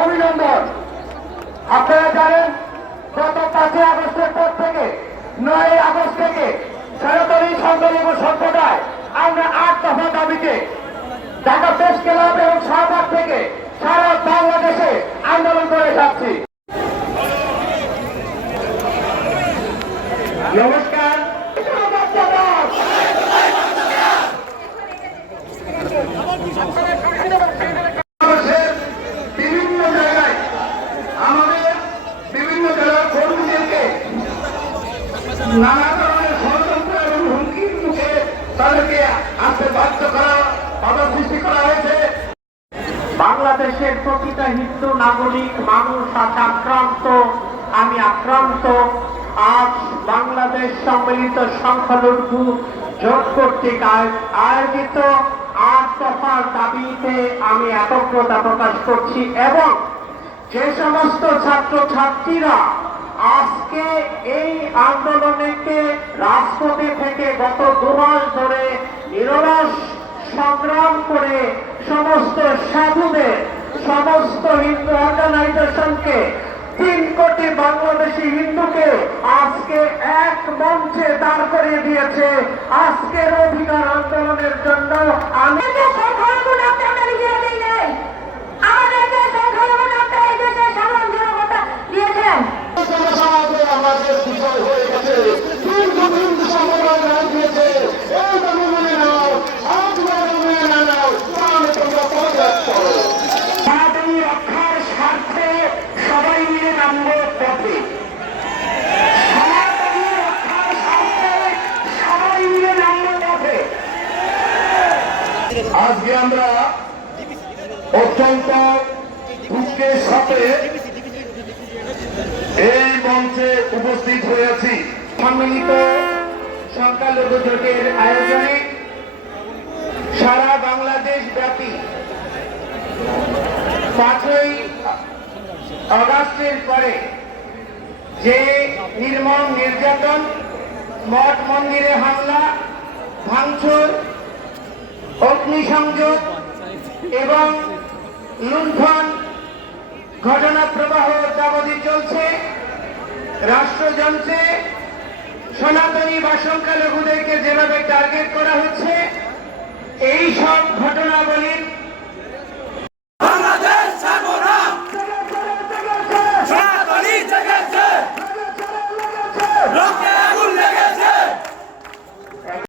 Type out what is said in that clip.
অভিনন্দন। আপনারা জানেন, গত পাঁচই আগস্টের পর থেকে, নয় আগস্ট থেকে সনাতনী সংখ্যালঘু সম্প্রদায় থেকে সারা বাংলাদেশে আন্দোলন করে যাচ্ছি। নমস্কার। তাদেরকে আসতে বাধ্য করা বাধা সৃষ্টি করা হয়েছে। বাংলাদেশের প্রতিটা হিন্দু নাগরিক, মানুষ আজ আক্রান্ত, আমি আক্রান্ত। আজ বাংলাদেশ সম্মিলিত সংখ্যালঘু জোট কর্তৃক আয়- আয়োজিত আট দফার দাবিতে আমি একগ্রতা প্রকাশ করছি এবং যে সমস্ত ছাত্র ছাত্রীরা আজকে এই আন্দোলনেতে রাজপথে থেকে গত দু মাস ধরে নিরলস সংগ্রাম করে সমস্ত সাধুদের, সমস্ত হিন্দু অর্গানাইজেশনকে, তিন কোটি বাংলাদেশি হিন্দুকে আজকে এক মঞ্চে দাঁড় করিয়ে দিয়েছে। আজকের অধিকার আন্দোলনের জন্য আমি আজকে আমরা অত্যন্ত দুঃখের সাথে এই মঞ্চে উপস্থিত হয়েছি। সম্মিলিত সংখ্যালঘু জোটের আয়োজনে সারা বাংলাদেশ ব্যাপী পাঁচই অগাস্টের পরে যে নির্মম নির্যাতন, মঠ মন্দিরে হামলা অগ্নিসংযোগ এবং লুণ্ঠন ঘটনা প্রবাহ যাবতীয় চলছে। রাষ্ট্রযন্ত্রে সনাতনী বা সংখ্যালঘুদেরকে যেভাবে টার্গেট করা হচ্ছে, এই সব ঘটনা